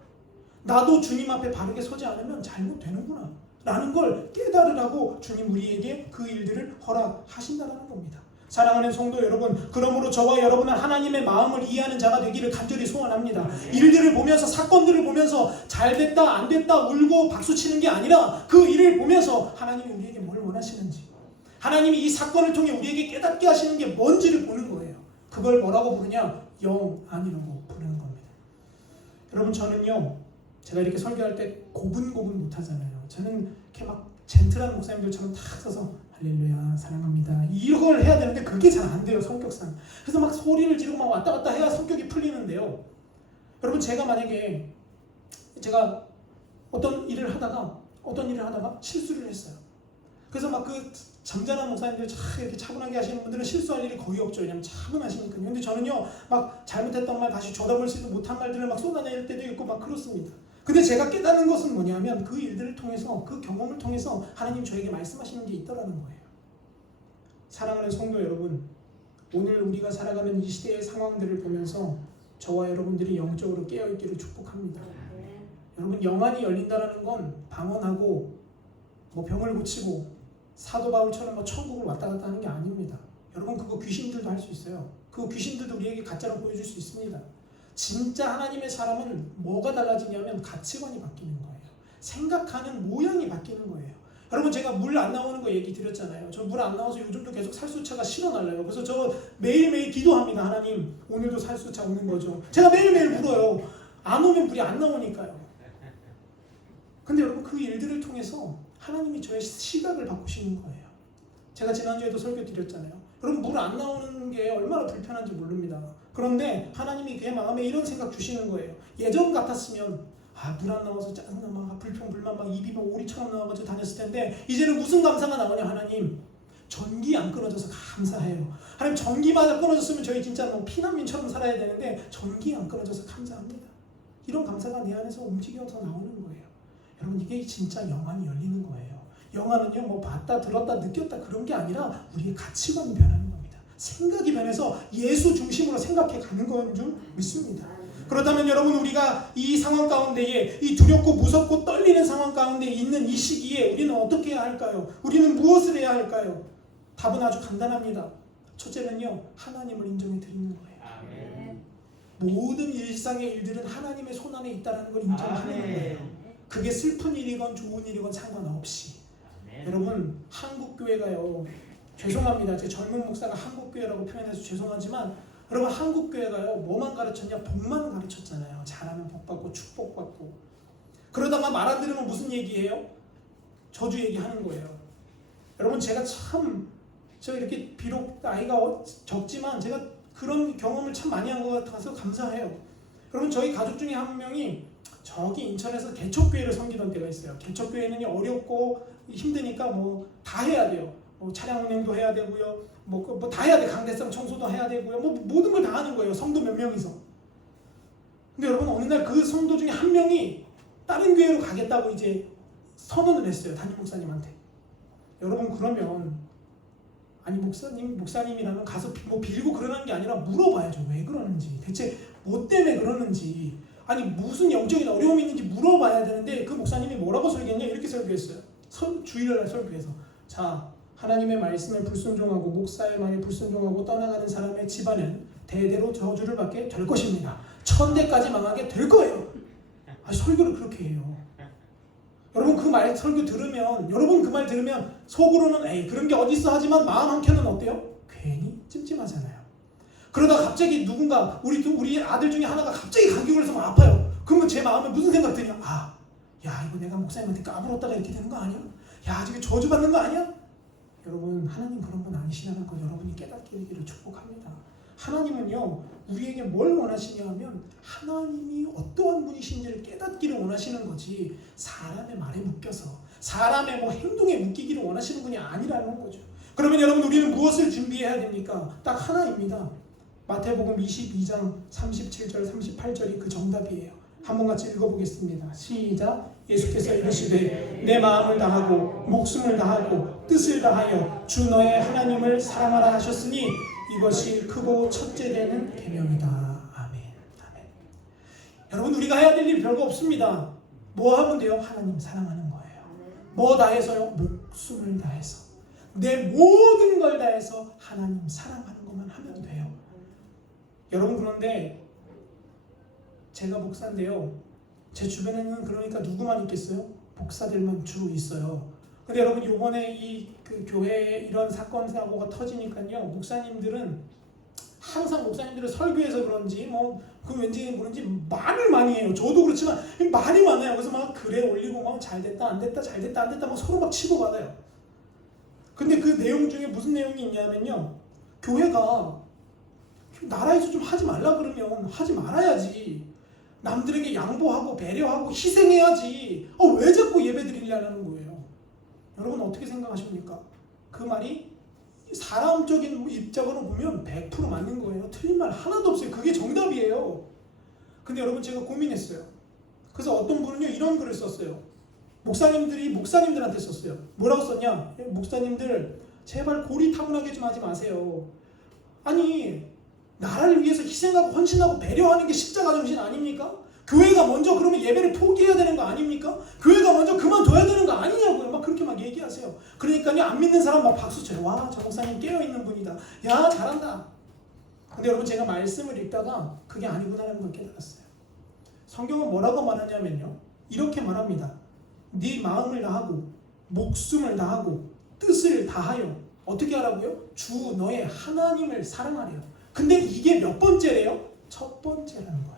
나도 주님 앞에 바르게 서지 않으면 잘못되는구나 라는 걸 깨달으라고 주님 우리에게 그 일들을 허락하신다는 겁니다. 사랑하는 성도 여러분, 그러므로 저와 여러분은 하나님의 마음을 이해하는 자가 되기를 간절히 소원합니다. 일들을 보면서 사건들을 보면서 잘됐다 안됐다 울고 박수치는 게 아니라 그 일을 보면서 하나님이 우리에게 뭘 원하시는지, 하나님이 이 사건을 통해 우리에게 깨닫게 하시는 게 뭔지를 보는 거예요. 그걸 뭐라고 부르냐? 영안이라고 부르는 겁니다. 여러분 저는요 제가 이렇게 설교할 때 고분고분 못하잖아요. 저는 이렇게 막 젠틀한 목사님들처럼 탁 서서 할렐루야 사랑합니다 이걸 해야 되는데 그게 잘 안 돼요 성격상. 그래서 막 소리를 지르고 막 왔다 갔다 해야 성격이 풀리는데요. 여러분 제가 만약에 제가 어떤 일을 하다가 실수를 했어요. 그래서 막 그 점잖은 목사님들 이렇게 차분하게 하시는 분들은 실수할 일이 거의 없죠. 왜냐면 차분하시니까요. 근데 저는요 막 잘못했던 말 다시 쳐다볼지도 못한 말들을 막 쏟아낼 때도 있고 막 그렇습니다. 근데 제가 깨닫는 것은 뭐냐면 그 일들을 통해서 그 경험을 통해서 하나님 저에게 말씀하시는 게 있더라는 거예요. 사랑하는 성도 여러분, 오늘 우리가 살아가는 이 시대의 상황들을 보면서 저와 여러분들이 영적으로 깨어있기를 축복합니다. 여러분 영안이 열린다는 건 방언하고 뭐 병을 고치고 사도 바울처럼 뭐 천국을 왔다 갔다 하는 게 아닙니다. 여러분 그거 귀신들도 할 수 있어요. 그 귀신들도 우리에게 가짜로 보여줄 수 있습니다. 진짜 하나님의 사람은 뭐가 달라지냐면 가치관이 바뀌는 거예요. 생각하는 모양이 바뀌는 거예요. 여러분 제가 물 안 나오는 거 얘기 드렸잖아요. 저 물 안 나와서 요즘도 계속 살수차가 실어날라요. 그래서 저 매일매일 기도합니다. 하나님 오늘도 살수차 오는 거죠. 제가 매일매일 물어요. 안 오면 물이 안 나오니까요. 근데 여러분 그 일들을 통해서 하나님이 저의 시각을 바꾸시는 거예요. 제가 지난주에도 설교 드렸잖아요. 여러분 물 안 나오는 게 얼마나 불편한지 모릅니다. 그런데 하나님이 그의 마음에 이런 생각 주시는 거예요. 예전 같았으면 물 안 나와서 짜증나 막 불평불만 막 입이 막 오리처럼 나와가지고 다녔을 텐데 이제는 무슨 감사가 나오냐? 하나님 전기 안 끊어져서 감사해요. 하나님 전기만 끊어졌으면 저희 진짜 뭐 피난민처럼 살아야 되는데 전기 안 끊어져서 감사합니다. 이런 감사가 내 안에서 움직여서 나오는 거예요. 여러분 이게 진짜 영안이 열리는 거예요. 영안은요 뭐 봤다 들었다 느꼈다 그런 게 아니라 우리의 가치관이 변하는 겁니다. 생각이 변해서 예수 중심으로 생각해 가는 건 줄 믿습니다. 그렇다면 여러분 우리가 이 상황 가운데에 이 두렵고 무섭고 떨리는 상황 가운데 있는 이 시기에 우리는 어떻게 해야 할까요? 우리는 무엇을 해야 할까요? 답은 아주 간단합니다. 첫째는요 하나님을 인정해 드리는 거예요. 모든 일상의 일들은 하나님의 손안에 있다는 걸 인정하는 거예요. 그게 슬픈 일이건 좋은 일이건 상관없이. 여러분 한국 교회가요 죄송합니다. 제 젊은 목사가 한국교회라고 표현해서 죄송하지만 여러분 한국교회가요 뭐만 가르쳤냐? 복만 가르쳤잖아요. 잘하면 복받고 축복받고. 그러다가 말 안 들으면 무슨 얘기예요? 저주 얘기하는 거예요. 여러분 제가 참 저 이렇게 비록 나이가 적지만 제가 그런 경험을 참 많이 한 것 같아서 감사해요. 여러분 저희 가족 중에 한 명이 저기 인천에서 개척교회를 섬기던 때가 있어요. 개척교회는 어렵고 힘드니까 뭐 다 해야 돼요. 뭐 차량 운행도 해야 되고요. 뭐 다 해야 돼. 강대상 청소도 해야 되고요. 뭐 모든 걸 다 하는 거예요. 성도 몇 명이서. 근데 여러분 어느 날 그 성도 중에 한 명이 다른 교회로 가겠다고 이제 선언을 했어요. 담임 목사님한테. 여러분 그러면 아니 목사님이라면 가서 뭐 빌고 그러는 게 아니라 물어봐야죠. 왜 그러는지. 대체 뭐 때문에 그러는지. 아니 무슨 영적인 어려움이 있는지 물어봐야 되는데 그 목사님이 뭐라고 설교했냐? 이렇게 설교했어요. 주일날 설교해서. 자, 하나님의 말씀에 불순종하고 목사의 말에 불순종하고 떠나가는 사람의 집안은 대대로 저주를 받게 될 것입니다. 천대까지 망하게 될 거예요. 설교를 그렇게 해요. 여러분 그 말 설교 들으면 여러분 그 말 들으면 속으로는 에이 그런 게 어딨어 하지만 마음 한켠은 어때요? 괜히 찜찜하잖아요. 그러다 갑자기 누군가 우리 아들 중에 하나가 갑자기 감기 걸려서 막 아파요. 그러면 제 마음에 무슨 생각 드냐? 야 이거 내가 목사님한테 까불었다가 이렇게 되는 거 아니야? 야 지금 저주받는 거 아니야? 여러분 하나님 그런 분 아니시라는 거 여러분이 깨닫게 되기를 축복합니다. 하나님은요 우리에게 뭘 원하시냐 하면 하나님이 어떠한 분이신지를 깨닫기를 원하시는 거지 사람의 말에 묶여서 사람의 뭐 행동에 묶이기를 원하시는 분이 아니라는 거죠. 그러면 여러분 우리는 무엇을 준비해야 됩니까? 딱 하나입니다. 마태복음 22장 37절 38절이 그 정답이에요. 한번 같이 읽어보겠습니다. 시작. 예수께서 이르시되 내 마음을 다하고 목숨을 다하고 뜻을 다하여 주 너의 하나님을 사랑하라 하셨으니 이것이 크고 첫째 되는 계명이다. 아멘. 아멘. 여러분 우리가 해야 될 일 별거 없습니다. 뭐 하면 돼요? 하나님 사랑하는 거예요. 뭐 다해서요? 목숨을 다해서 내 모든 걸 다해서 하나님 사랑하는 것만 하면 돼요. 여러분 그런데 제가 목사인데요. 제 주변에는 그러니까 누구만 있겠어요? 목사들만 주로 있어요. 근데 여러분 이번에 그 교회에 이런 사건 사고가 터지니까요. 목사님들은 항상 목사님들은 설교해서 그런지 그 왠지 모른지 말을 많이 해요. 저도 그렇지만 말이 많아요. 그래서 막 글에 올리고 막 잘됐다 안 됐다 잘됐다 안 됐다 막 서로 막 치고받아요. 근데 그 내용 중에 무슨 내용이 있냐면요. 교회가 나라에서 좀 하지 말라 그러면 하지 말아야지. 남들에게 양보하고 배려하고 희생해야지. 왜 자꾸 예배 드리려는 거예요? 여러분 어떻게 생각하십니까? 그 말이 사람적인 입장으로 보면 100% 맞는 거예요. 틀린 말 하나도 없어요. 그게 정답이에요. 근데 여러분 제가 고민했어요. 그래서 어떤 분은요 이런 글을 썼어요. 목사님들한테 썼어요. 뭐라고 썼냐? 목사님들 제발 고리타분하게 좀 하지 마세요. 아니 나라를 위해서 희생하고 헌신하고 배려하는 게 십자가 정신 아닙니까? 교회가 먼저 그러면 예배를 포기해야 되는 거 아닙니까? 교회가 먼저 그만둬야 되는 거 아니냐고요. 막 그렇게 막 얘기하세요. 그러니까요 안 믿는 사람 막 박수 쳐요. 와, 저 목사님 깨어있는 분이다. 야, 잘한다. 근데 여러분 제가 말씀을 읽다가 그게 아니구나라는 걸 깨달았어요. 성경은 뭐라고 말하냐면요. 이렇게 말합니다. 네 마음을 다하고 목숨을 다하고 뜻을 다하여 어떻게 하라고요? 주 너의 하나님을 사랑하래요. 근데 이게 몇 번째래요? 첫 번째라는 거예요.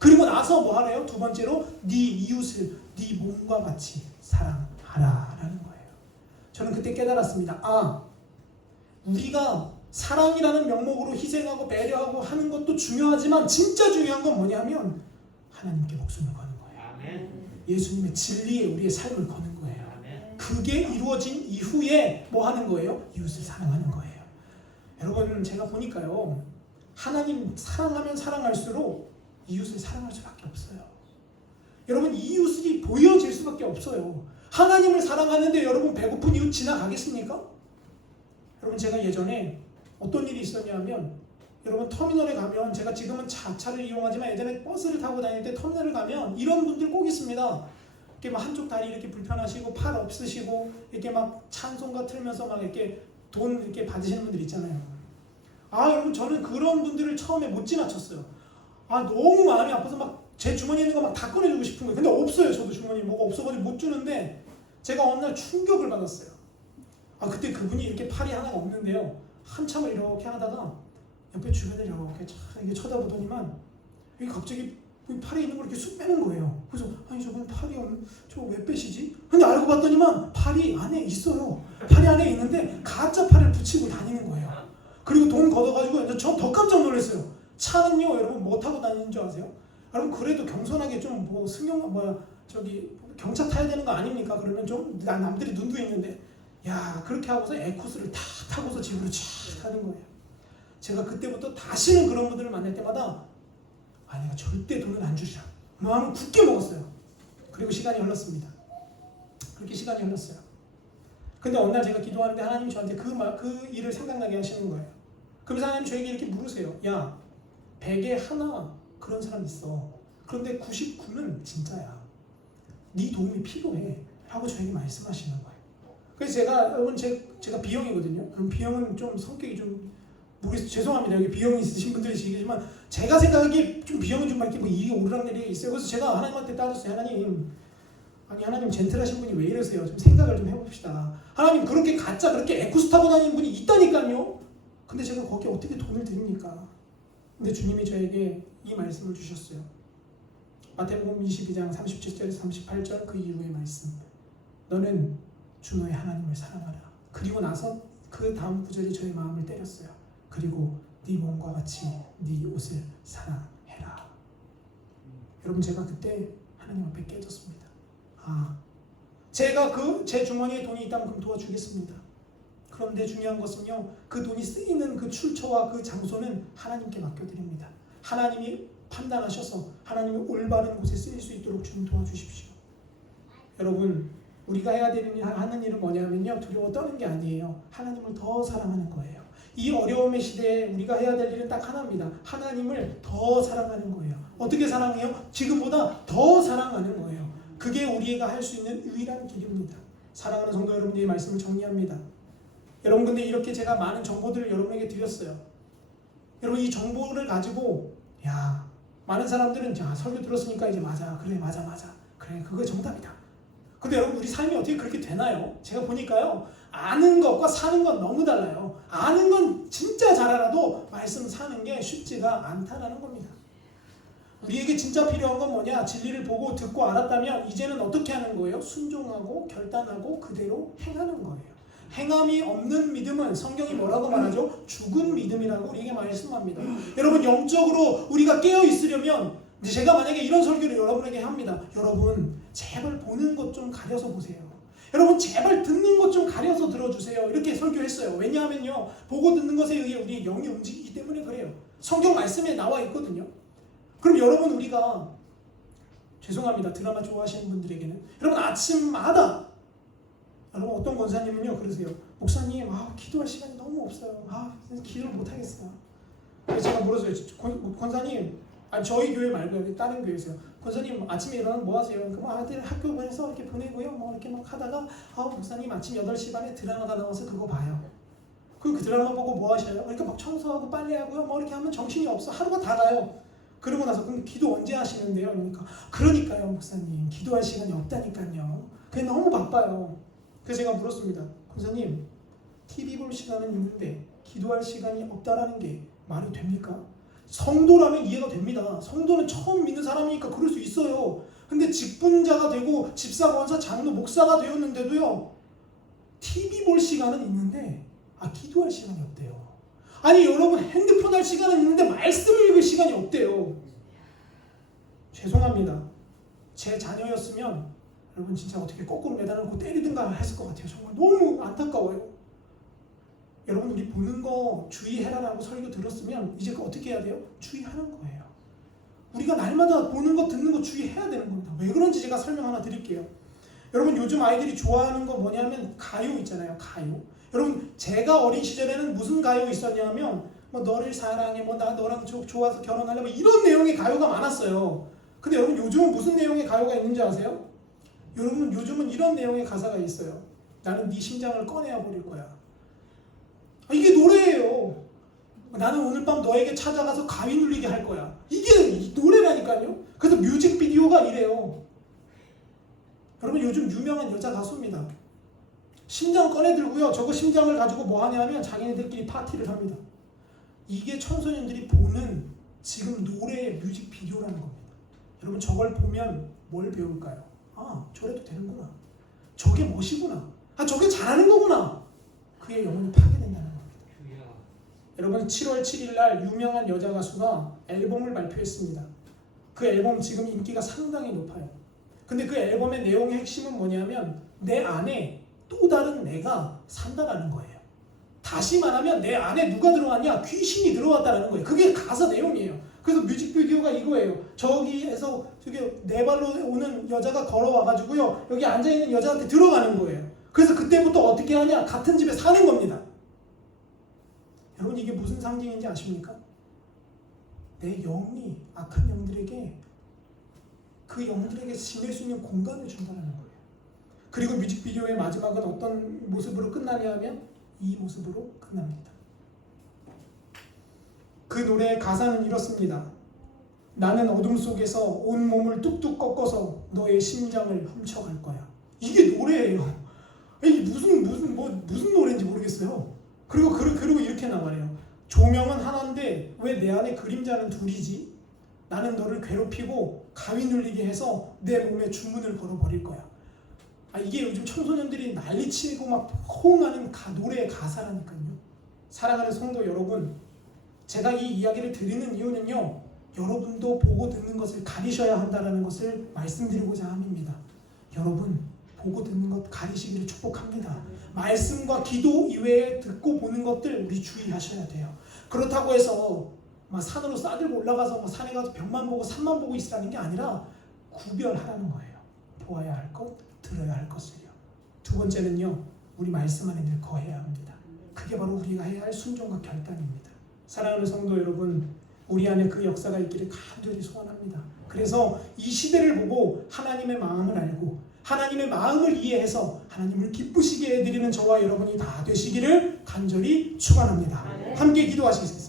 그리고 나서 뭐 하래요? 두 번째로 네 이웃을 네 몸과 같이 사랑하라라는 거예요. 저는 그때 깨달았습니다. 우리가 사랑이라는 명목으로 희생하고 배려하고 하는 것도 중요하지만 진짜 중요한 건 뭐냐면 하나님께 목숨을 거는 거예요. 아멘. 예수님의 진리에 우리의 삶을 거는 거예요. 아멘. 그게 이루어진 이후에 뭐 하는 거예요? 이웃을 사랑하는 거예요. 여러분 제가 보니까요. 하나님 사랑하면 사랑할수록 이웃을 사랑할 수밖에 없어요. 여러분 이웃이 보여질 수밖에 없어요. 하나님을 사랑하는데 여러분 배고픈 이웃 지나가겠습니까? 여러분 제가 예전에 어떤 일이 있었냐면 여러분 터미널에 가면 제가 지금은 차를 이용하지만 예전에 버스를 타고 다닐 때 터미널을 가면 이런 분들 꼭 있습니다. 이렇게 막 한쪽 다리 이렇게 불편하시고 팔 없으시고 이렇게 막 찬송가 틀면서 막 이렇게 돈 이렇게 받으시는 분들 있잖아요. 여러분 저는 그런 분들을 처음에 못 지나쳤어요. 너무 마음이 아파서 막 제 주머니에 있는 거 막 다 꺼내주고 싶은 거예요. 근데 없어요. 저도 주머니에 뭐가 없어가지고 못 주는데 제가 어느 날 충격을 받았어요. 그때 그분이 이렇게 팔이 하나가 없는데요. 한참을 이렇게 하다가 옆에 주변을 이렇게 이게 쳐다보더니만 이게 갑자기 팔에 있는 걸 이렇게 쑥 빼는 거예요. 그래서 아니 저분 팔이 없는 저거 왜 빼시지? 근데 알고 봤더니만 팔이 안에 있어요. 팔이 안에 있는데 가짜 팔을 붙이고 다니는 거예요. 그리고 돈 걷어가지고 저 더 깜짝 놀랐어요. 차는요 여러분 뭐 타고 다니는 줄 아세요? 여러분 그래도 경선하게 좀 뭐 경차 타야 되는 거 아닙니까? 그러면 좀 남들이 눈도 있는데 야 그렇게 하고서 에코스를 다 타고서 집으로 쫙 가는 거예요. 제가 그때부터 다시는 그런 분들을 만날 때마다 내가 절대 돈을 안 주리라 마음을 굳게 먹었어요. 그리고 시간이 흘렀습니다. 그렇게 시간이 흘렀어요. 근데 어느 날 제가 기도하는데 하나님이 저한테 그 일을 생각나게 하시는 거예요. 그래서 하나님 저에게 이렇게 물으세요. 야 100에 하나 그런 사람 있어. 그런데 99는 진짜야. 네 도움이 필요해 라고 저에게 말씀하시는 거예요. 그래서 여러분 제가 B형이거든요. 그럼 B형은 좀 성격이 좀 죄송합니다. 여기 B형이 있으신 분들이 계시지만 제가 생각하기에 좀 B형은 좀 이렇게 일이 오르락내리락 있어요. 그래서 제가 하나님한테 따졌어요. 하나님 젠틀하신 분이 왜 이러세요? 좀 생각을 좀 해봅시다. 하나님 그렇게 에쿠스 타고 다니는 분이 있다니까요. 근데 제가 거기에 어떻게 돈을 드립니까? 근데 주님이 저에게 이 말씀을 주셨어요. 마태복음 22장 37절에서 38절 그 이후의 말씀. 너는 주 너의 하나님을 사랑하라. 그리고 나서 그 다음 구절이 저의 마음을 때렸어요. 그리고 네 몸과 같이 네 옷을 사랑해라. 여러분 제가 그때 하나님 앞에 깨졌습니다. 제가 제 주머니에 돈이 있다면 그럼 도와주겠습니다. 그런데 중요한 것은요, 그 돈이 쓰이는 그 출처와 그 장소는 하나님께 맡겨드립니다. 하나님이 판단하셔서 하나님이 올바른 곳에 쓰일 수 있도록 주님 도와주십시오. 여러분 우리가 해야 되는 하는 일은 뭐냐면요, 두려워 떠는 게 아니에요. 하나님을 더 사랑하는 거예요. 이 어려움의 시대에 우리가 해야 될 일은 딱 하나입니다. 하나님을 더 사랑하는 거예요. 어떻게 사랑해요? 지금보다 더 사랑하는 거예요. 그게 우리가 할 수 있는 유일한 길입니다. 사랑하는 성도 여러분들의 말씀을 정리합니다. 여러분 근데 이렇게 제가 많은 정보들을 여러분에게 드렸어요. 여러분 이 정보를 가지고 많은 사람들은 설교 들었으니까 이제 맞아 그래 그거 정답이다. 근데 여러분 우리 삶이 어떻게 그렇게 되나요? 제가 보니까요 아는 것과 사는 건 너무 달라요. 아는 건 진짜 잘 알아도 말씀 사는 게 쉽지가 않다라는 겁니다. 우리에게 진짜 필요한 건 뭐냐? 진리를 보고 듣고 알았다면 이제는 어떻게 하는 거예요? 순종하고 결단하고 그대로 행하는 거예요. 행함이 없는 믿음은 성경이 뭐라고 말하죠? 죽은 믿음이라고 우리에게 말씀합니다. 여러분 영적으로 우리가 깨어 있으려면 제가 만약에 이런 설교를 여러분에게 합니다. 여러분 제발 보는 것 좀 가려서 보세요. 여러분 제발 듣는 것 좀 가려서 들어주세요. 이렇게 설교했어요. 왜냐하면요 보고 듣는 것에 의해 우리의 영이 움직이기 때문에 그래요. 성경 말씀에 나와 있거든요. 그럼 여러분 우리가 죄송합니다. 드라마 좋아하시는 분들에게는 여러분 아침마다 여러분 어떤 권사님은요 그러세요. 목사님 기도할 시간이 너무 없어요. 기도를 못하겠어요. 그래서 제가 물었어요. 권사님 저희 교회 말고 다른 교회에서요. 권사님 아침에 일어나면 뭐 하세요? 그러니까 아들 학교 보내서 이렇게 보내고요. 이렇게 막 하다가 목사님 아침 8시 반에 드라마가 나와서 그거 봐요. 그 드라마 보고 뭐 하셔요? 그러니까 막 청소하고 빨래하고요. 이렇게 하면 정신이 없어. 하루가 다 가요. 그러고 나서 그럼 기도 언제 하시는데요? 그러니까요 목사님 기도할 시간이 없다니까요. 그게 너무 바빠요. 그래서 제가 물었습니다. 권사님 TV 볼 시간은 있는데 기도할 시간이 없다라는 게 말이 됩니까? 성도라면 이해가 됩니다. 성도는 처음 믿는 사람이니까 그럴 수 있어요. 근데 직분자가 되고 집사, 권사, 장로, 목사가 되었는데도요 TV 볼 시간은 있는데 기도할 시간이 없대요. 아니 여러분 핸드폰 할 시간은 있는데 말씀을 읽을 시간이 없대요. 죄송합니다. 제 자녀였으면 여러분 진짜 어떻게 거꾸로 매달아놓고 때리든가 했을 것 같아요. 정말 너무 안타까워요. 여러분 우리 보는 거 주의해라라고 설교 들었으면 이제 어떻게 해야 돼요? 주의하는 거예요. 우리가 날마다 보는 거 듣는 거 주의해야 되는 겁니다. 왜 그런지 제가 설명 하나 드릴게요. 여러분 요즘 아이들이 좋아하는 거 뭐냐면 가요 있잖아요. 가요. 여러분 제가 어린 시절에는 무슨 가요 있었냐면 너를 사랑해 나 너랑 좋아서 결혼할래 이런 내용의 가요가 많았어요. 근데 여러분 요즘은 무슨 내용의 가요가 있는지 아세요? 여러분 요즘은 이런 내용의 가사가 있어요. 나는 네 심장을 꺼내야 버릴 거야. 이게 노래예요. 나는 오늘 밤 너에게 찾아가서 가위 눌리게 할 거야. 이게 노래라니까요. 그래서 뮤직비디오가 이래요. 여러분 요즘 유명한 여자 가수입니다. 심장 꺼내 들고요. 저거 심장을 가지고 뭐 하냐면 자기네들끼리 파티를 합니다. 이게 청소년들이 보는 지금 노래의 뮤직비디오라는 겁니다. 여러분 저걸 보면 뭘 배울까요? 아, 저래도 되는구나. 저게 멋이구나. 아, 저게 잘하는 거구나. 그의 영혼이 파괴된다는 겁니다. 여러분 7월 7일 날 유명한 여자 가수가 앨범을 발표했습니다. 그 앨범 지금 인기가 상당히 높아요. 근데 그 앨범의 내용의 핵심은 뭐냐면 내 안에 또 다른 내가 산다라는 거예요. 다시 말하면 내 안에 누가 들어왔냐? 귀신이 들어왔다라는 거예요. 그게 가사 내용이에요. 그래서 뮤직비디오가 이거예요. 저기에서 저기 네 발로 오는 여자가 걸어와가지고요. 여기 앉아있는 여자한테 들어가는 거예요. 그래서 그때부터 어떻게 하냐? 같은 집에 사는 겁니다. 여러분 이게 무슨 상징인지 아십니까? 내 영이 악한 영들에게 그 영들에게 지낼 수 있는 공간을 준다는 거예요. 그리고 뮤직비디오의 마지막은 어떤 모습으로 끝나냐 하면 이 모습으로 끝납니다. 그 노래의 가사는 이렇습니다. 나는 어둠 속에서 온 몸을 뚝뚝 꺾어서 너의 심장을 훔쳐갈 거야. 이게 노래예요. 이게 무슨 노래인지 모르겠어요. 그리고 이렇게 나가네요. 조명은 하나인데 왜 내 안에 그림자는 둘이지? 나는 너를 괴롭히고 가위 눌리게 해서 내 몸에 주문을 걸어버릴 거야. 아, 이게 요즘 청소년들이 난리치고 막 호응하는 노래의 가사라니까요. 사랑하는 성도 여러분, 제가 이 이야기를 드리는 이유는요, 여러분도 보고 듣는 것을 가리셔야 한다는 것을 말씀드리고자 합니다. 여러분, 보고 듣는 것 가리시기를 축복합니다. 말씀과 기도 이외에 듣고 보는 것들 우리 주의하셔야 돼요. 그렇다고 해서 막 산으로 싸들고 올라가서 막 산에 가서 벽만 보고 산만 보고 있으라는 게 아니라 구별하라는 거예요. 보아야 할 것, 들어야 할 것을요. 두 번째는요, 우리 말씀 안에 늘 거해야 합니다. 그게 바로 우리가 해야 할 순종과 결단입니다. 사랑하는 성도 여러분, 우리 안에 그 역사가 있기를 간절히 소원합니다. 그래서 이 시대를 보고 하나님의 마음을 알고 하나님의 마음을 이해해서 하나님을 기쁘시게 해드리는 저와 여러분이 다 되시기를 간절히 축원합니다. 함께 기도하시겠습니다.